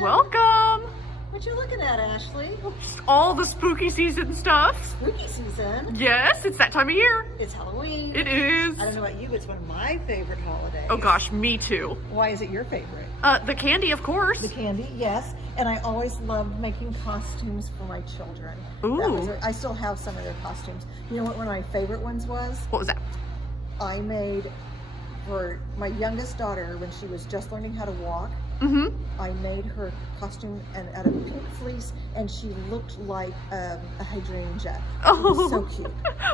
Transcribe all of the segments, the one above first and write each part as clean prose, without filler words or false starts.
Welcome. What you looking at, Ashley? All the spooky season stuff. Spooky season. Yes, it's that time of year. It's Halloween. It is. I don't know about you, but it's one of my favorite holidays. Oh gosh, me too. Why is it your favorite? The candy, of course. The candy, yes. And I always loved making costumes for my children. Ooh. I still have some of their costumes. You know what one of my favorite ones was? What was that? I made for my youngest daughter when she was just learning how to walk. Mm-hmm. I made her costume and out of pink fleece, and she looked like a hydrangea. It was so cute.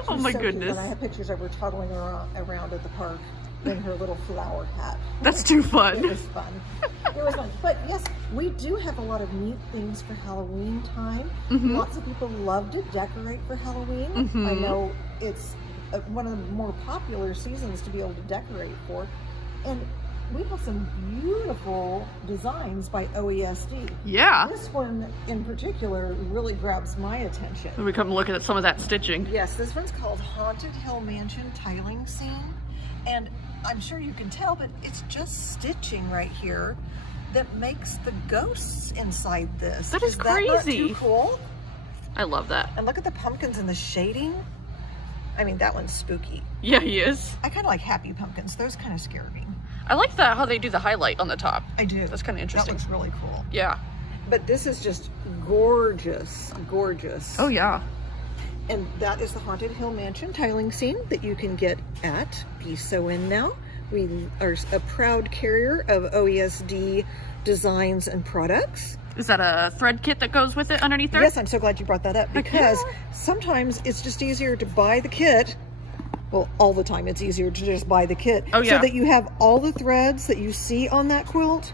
Oh my goodness. Cute. And I have pictures of her toddling around at the park in her little flower hat. That's too fun. It was fun. It was fun. But yes, we do have a lot of neat things for Halloween time. Mm-hmm. Lots of people love to decorate for Halloween. Mm-hmm. I know it's one of the more popular seasons to be able to decorate for. And we have some beautiful designs by OESD. Yeah. This one in particular really grabs my attention. Let me come look at some of that stitching. Yes, this one's called Haunted Hill Mansion Tiling Scene. And I'm sure you can tell, but it's just stitching right here that makes the ghosts inside this. That is that not crazy. too cool? I love that. And look at the pumpkins and the shading. I mean, that one's spooky. Yeah, he is. I kind of like happy pumpkins. Those kind of scare me. I like that, how they do the highlight on the top. I do. That's kind of interesting. That looks really cool. Yeah. But this is just gorgeous, gorgeous. Oh, yeah. And that is the Haunted Hill Mansion tiling scene that you can get at Be So In Now. We are a proud carrier of OESD designs and products. Is that a thread kit that goes with it underneath there? Yes, I'm so glad you brought that up, because sometimes it's just easier to buy the kit. Well, all the time it's easier to just buy the kit. Oh, yeah. So that you have all the threads that you see on that quilt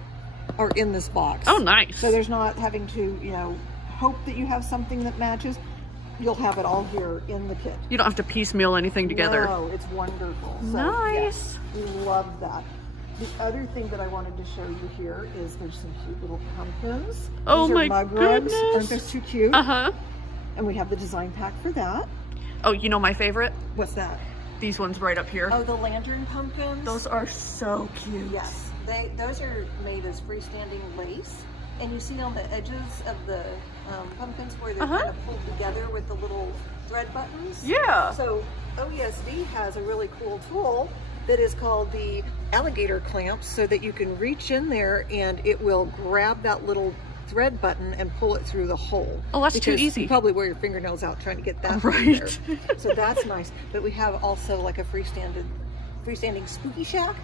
are in this box. Oh, nice. So there's not having to, hope that you have something that matches. You'll have it all here in the kit. You don't have to piecemeal anything together. No, it's wonderful. So, Nice. yes, we love that. The other thing that I wanted to show you here is there's some cute little pumpkins. Oh, These are my mug rugs. goodness. Aren't those too cute? Uh-huh. And we have the design pack for that. Oh, you know my favorite? What's that? These ones right up here. Oh, the lantern pumpkins. Those are so cute. Yes, those are made as freestanding lace, and you see on the edges of the pumpkins where they're kind of pulled together with the little thread buttons. Yeah. So OESD has a really cool tool that is called the alligator clamp, so that you can reach in there and it will grab that little thread button and pull it through the hole. Oh, that's too easy. You probably wear your fingernails out trying to get that right there. So that's nice. But we have also like a freestanding spooky shack.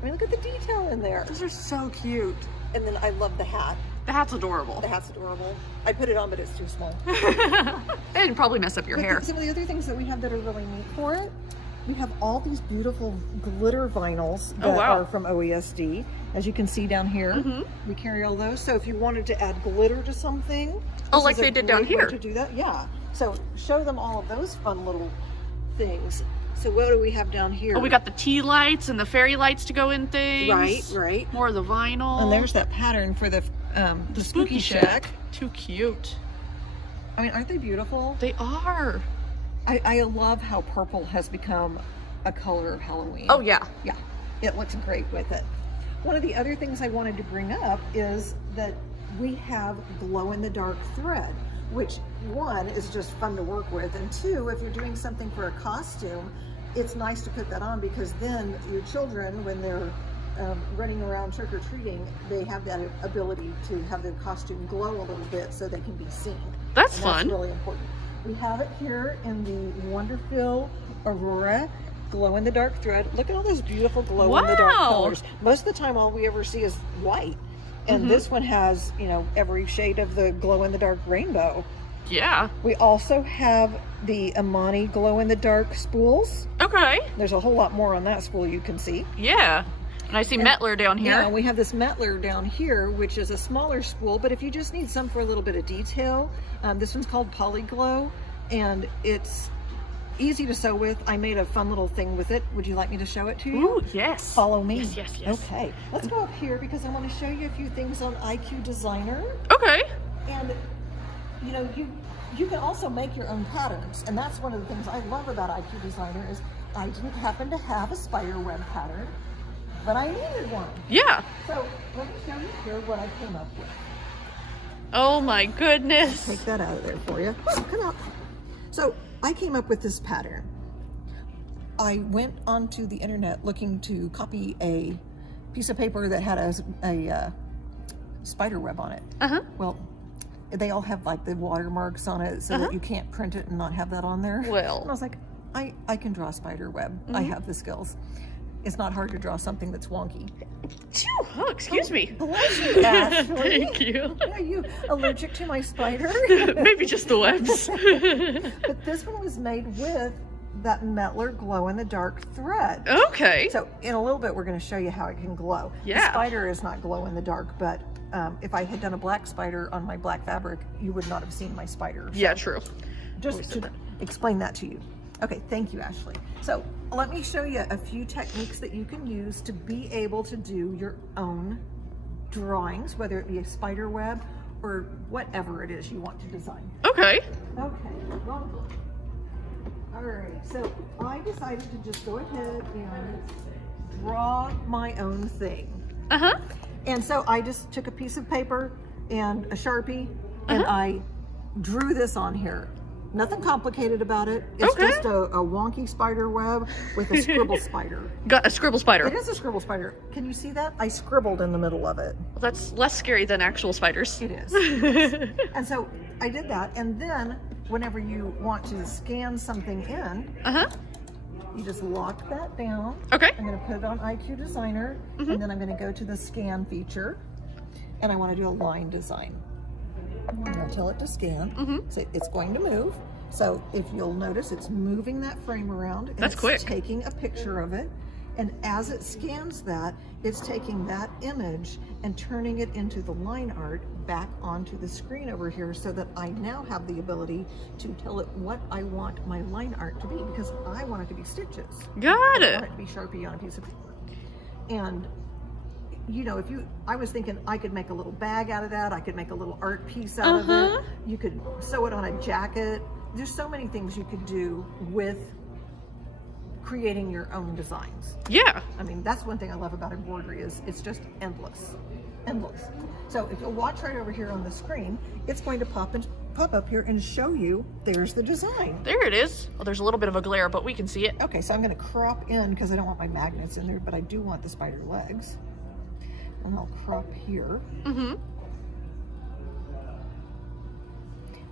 I mean, look at the detail in there. Those are so cute. And then I love the hat. The hat's adorable. The hat's adorable. I put it on, but it's too small. It'd probably mess up your hair. Some of the other things that we have that are really neat for it, we have all these beautiful glitter vinyls that are from OESD. As you can see down here, we carry all those. So if you wanted to add glitter to something, like they did down here. To do that, yeah. So show them all of those fun little things. So what do we have down here? Oh, we got the tea lights and the fairy lights to go in things. Right. More of the vinyl. And there's that pattern for the spooky shack. Too cute. I mean, aren't they beautiful? They are. I love how purple has become a color of Halloween. Oh, yeah. Yeah, it looks great with it. One of the other things I wanted to bring up is that we have glow-in-the-dark thread, which one is just fun to work with, and two, if you're doing something for a costume, it's nice to put that on, because then your children, when they're running around trick-or-treating, they have that ability to have their costume glow a little bit so they can be seen. That's fun. That's really important. We have it here in the Wonderful Aurora glow-in-the-dark thread. Look at all those beautiful glow-in-the-dark colors. Most of the time, all we ever see is white. And this one has, every shade of the glow-in-the-dark rainbow. Yeah. We also have the Amani glow-in-the-dark spools. Okay. There's a whole lot more on that spool you can see. Yeah. And I see Metler down here. Yeah, we have this Metler down here, which is a smaller spool, but if you just need some for a little bit of detail, this one's called Polyglow, and it's easy to sew with. I made a fun little thing with it. Would you like me to show it to you? Ooh, yes. Follow me. Yes. Okay, let's go up here because I want to show you a few things on IQ Designer. Okay. And you can also make your own patterns, and that's one of the things I love about IQ Designer is I didn't happen to have a spider web pattern, but I needed one. Yeah. So let me show you here what I came up with. Oh my goodness. Take that out of there for you. Oh, come out. So I came up with this pattern. I went onto the internet looking to copy a piece of paper that had a spider web on it. Well, they all have like the watermarks on it so that you can't print it and not have that on there. Well. And I was like, I can draw a spider web. I have the skills. It's not hard to draw something that's wonky. Oh, excuse me. Bless you, Ashley. Thank you. Are you allergic to my spider? Maybe just the webs. But this one was made with that Mettler glow-in-the-dark thread. Okay. So in a little bit, we're going to show you how it can glow. Yeah. The spider is not glow-in-the-dark, but if I had done a black spider on my black fabric, you would not have seen my spider. So Yeah, true. just to explain that to you. Okay, thank you, Ashley. So let me show you a few techniques that you can use to be able to do your own drawings, whether it be a spider web or whatever it is you want to design. Okay. Okay, well, all right, so I decided to just go ahead and draw my own thing. And so I just took a piece of paper and a Sharpie and I drew this on here. Nothing complicated about it. It's just a wonky spider web with a scribble spider. Got a scribble spider. It is a scribble spider. Can you see that? I scribbled in the middle of it. Well, that's less scary than actual spiders. It is. And so I did that. And then whenever you want to scan something in, you just lock that down. Okay. I'm going to put it on IQ Designer, and then I'm going to go to the scan feature, and I want to do a line design. I'm going to tell it to scan. So it's going to move. So if you'll notice, it's moving that frame around. And That's quick. It's taking a picture of it. And as it scans that, it's taking that image and turning it into the line art back onto the screen over here so that I now have the ability to tell it what I want my line art to be, because I want it to be stitches. Got I it. want it to be Sharpie on a piece of paper. And you know, I was thinking I could make a little bag out of that. I could make a little art piece out of it. You could sew it on a jacket. There's so many things you could do with creating your own designs. Yeah. I mean, that's one thing I love about embroidery is it's just endless. Endless. So if you'll watch right over here on the screen, it's going to pop up here and show you, there's the design. There it is. Well, there's a little bit of a glare, but we can see it. Okay, so I'm going to crop in because I don't want my magnets in there, but I do want the spider legs. And I'll crop here.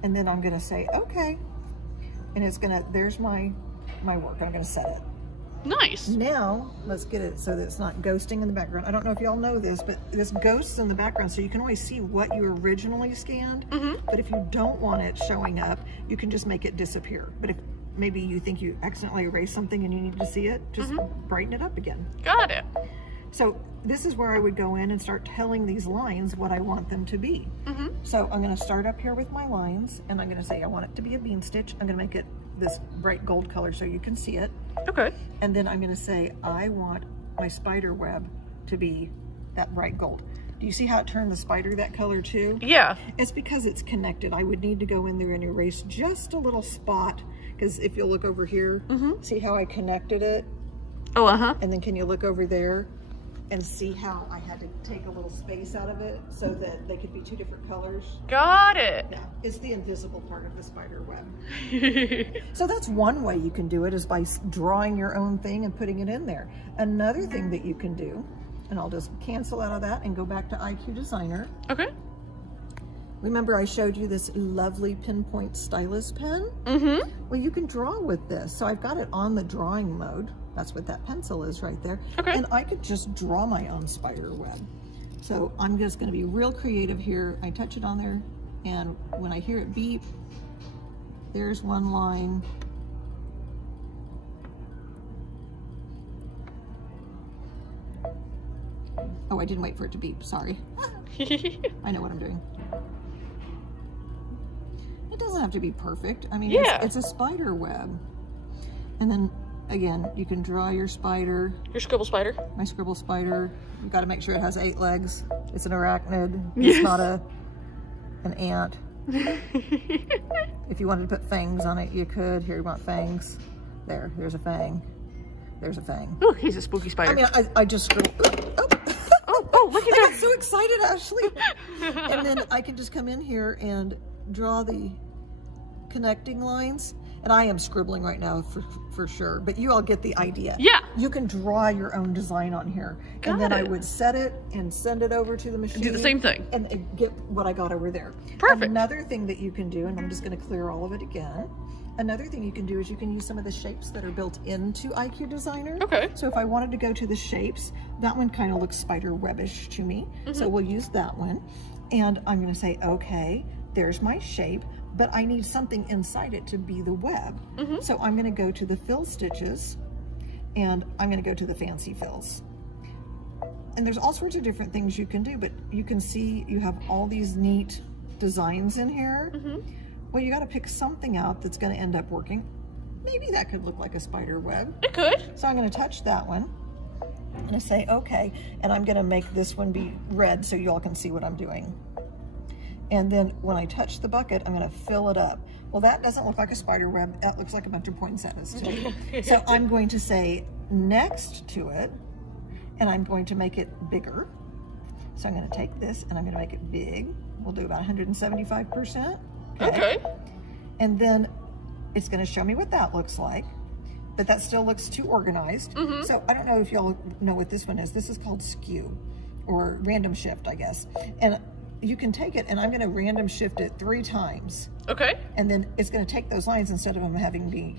And then I'm going to say, okay. And it's going to, there's my work. I'm going to set it. Nice. Now, let's get it so that it's not ghosting in the background. I don't know if y'all know this, but this ghosts in the background, so you can always see what you originally scanned. But if you don't want it showing up, you can just make it disappear. But if maybe you think you accidentally erased something and you need to see it, just brighten it up again. Got it. So this is where I would go in and start telling these lines what I want them to be. So I'm going to start up here with my lines, and I'm going to say I want it to be a bean stitch. I'm going to make it this bright gold color so you can see it. Okay. And then I'm going to say I want my spider web to be that bright gold. Do you see how it turned the spider that color too? Yeah. It's because it's connected. I would need to go in there and erase just a little spot, because if you'll look over here, see how I connected it? Oh, And then can you look over there and see how I had to take a little space out of it so that they could be two different colors? Got it. Yeah, it's the invisible part of the spider web. So that's one way you can do it, is by drawing your own thing and putting it in there. Another thing that you can do, and I'll just cancel out of that and go back to IQ Designer. Okay. Remember I showed you this lovely pinpoint stylus pen? Well, you can draw with this. So I've got it on the drawing mode. That's what that pencil is right there. Okay. And I could just draw my own spider web. So I'm just going to be real creative here. I touch it on there, and when I hear it beep, there's one line. Oh, I didn't wait for it to beep, sorry. I know what I'm doing. It doesn't have to be perfect. I mean, Yeah. it's a spider web. And then again, you can draw your spider. Your scribble spider. My scribble spider. You've got to make sure it has 8 legs. It's an arachnid. Yes. It's not an ant. If you wanted to put fangs on it, you could. Here, you want fangs. There's a fang. There's a fang. Oh, he's a spooky spider. I mean, I just scribbled. Oh. oh, look at I got that. so excited, Ashley. And then I can just come in here and draw the connecting lines. And I am scribbling right now for sure, but you all get the idea. Yeah. You can draw your own design on here. And then I it. would set it and send it over to the machine. Do the same thing. And get what I got over there. Perfect. Another thing that you can do, and I'm just going to clear all of it again. Another thing you can do is you can use some of the shapes that are built into IQ Designer. Okay. So if I wanted to go to the shapes, that one kind of looks spider webbish to me. So we'll use that one. And I'm going to say, okay, there's my shape, but I need something inside it to be the web. So I'm going to go to the fill stitches, and I'm going to go to the fancy fills. And there's all sorts of different things you can do, but you can see you have all these neat designs in here. Well, you got to pick something out that's going to end up working. Maybe that could look like a spider web. It could. So I'm going to touch that one. I'm going to say, okay, and I'm going to make this one be red so you all can see what I'm doing. And then when I touch the bucket, I'm going to fill it up. Well, that doesn't look like a spider web. That looks like a bunch of poinsettias to me. So I'm going to say next to it, and I'm going to make it bigger. So I'm going to take this and I'm going to make it big. We'll do about 175%. Okay. And then it's going to show me what that looks like, but that still looks too organized. So I don't know if y'all know what this one is. This is called skew, or random shift, I guess. And you can take it, and I'm going to random shift it 3 times. Okay. And then it's going to take those lines, instead of them having be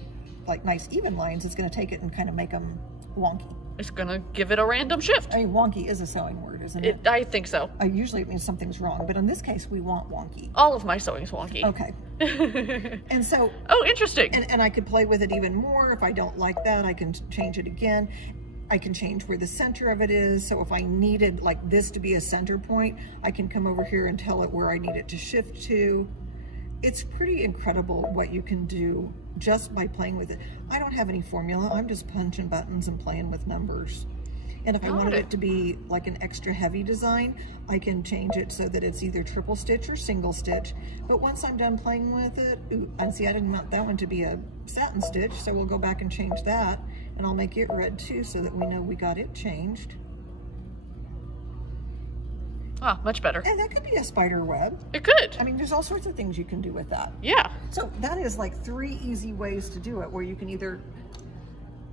like nice even lines, it's going to take it and kind of make them wonky. It's gonna give it a random shift. I mean, wonky is a sewing word, isn't it? I think so. Usually it means something's wrong, but in this case, we want wonky. All of my sewing's wonky. Okay. And so, Oh, interesting. and I could play with it even more. If I don't like that, I can change it again. I can change where the center of it is. So if I needed like this to be a center point, I can come over here and tell it where I need it to shift to. It's pretty incredible what you can do just by playing with it. I don't have any formula. I'm just punching buttons and playing with numbers. And if I wanted it to be like an extra heavy design, I can change it so that it's either triple stitch or single stitch. But once I'm done playing with it, and see, I didn't want that one to be a satin stitch, so we'll go back and change that, and I'll make it red too so that we know we got it changed. Ah, much better. And that could be a spider web. It could. I mean, there's all sorts of things you can do with that. Yeah. So that is like 3 easy ways to do it, where you can either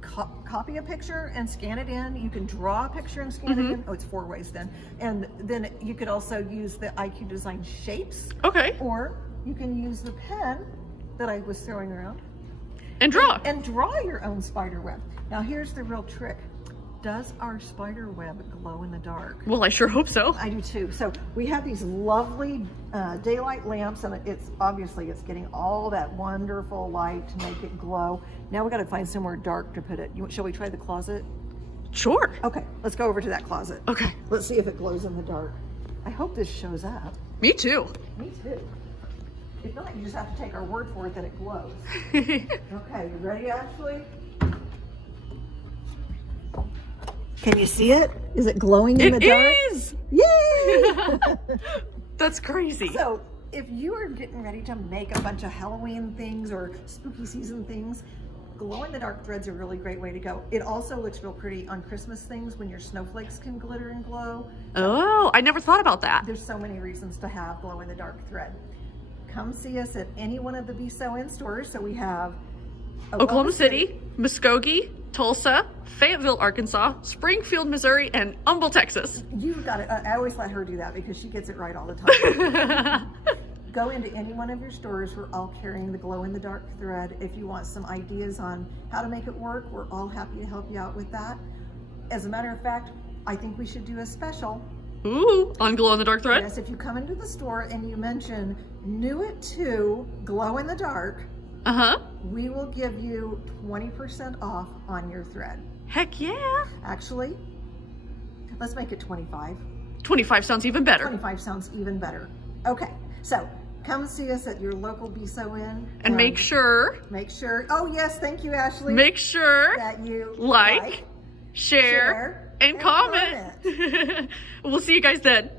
copy a picture and scan it in. You can draw a picture and scan it in. Oh, it's 4 ways then. And then you could also use the IQ Design shapes. Okay. Or you can use the pen that I was throwing around. And draw. And draw your own spider web. Now here's the real trick. Does our spider web glow in the dark? Well, I sure hope so. I do too. So we have these lovely daylight lamps, and it's obviously getting all that wonderful light to make it glow. Now we got to find somewhere dark to put it. Shall we try the closet? Sure. Okay, let's go over to that closet. Okay. Let's see if it glows in the dark. I hope this shows up. Me too. Me too. If not, you just have to take our word for it that it glows. Okay, you ready, Ashley? Can you see it? Is it glowing in the dark? It is! Yay! That's crazy. So if you are getting ready to make a bunch of Halloween things or spooky season things, glow in the dark thread's a really great way to go. It also looks real pretty on Christmas things when your snowflakes can glitter and glow. Oh, I never thought about that. There's so many reasons to have glow in the dark thread. Come see us at any one of the Be Sew In stores. So we have Oklahoma City, Muskogee, Tulsa, Fayetteville, Arkansas, Springfield, Missouri, and Humble, Texas. You got it. I always let her do that because she gets it right all the time. Go into any one of your stores. We're all carrying the glow in the dark thread. If you want some ideas on how to make it work, we're all happy to help you out with that. As a matter of fact, I think we should do a special. Ooh, on glow in the dark thread? Yes, if you come into the store and you mention New It To Glow in the Dark, we will give you 20% off on your thread. Heck yeah. Actually, let's make it 25. 25 sounds even better. 25 sounds even better. Okay, so come see us at your local Be Sew In. And make sure, oh yes, thank you, Ashley. make sure that you like, share, and comment. We'll see you guys then.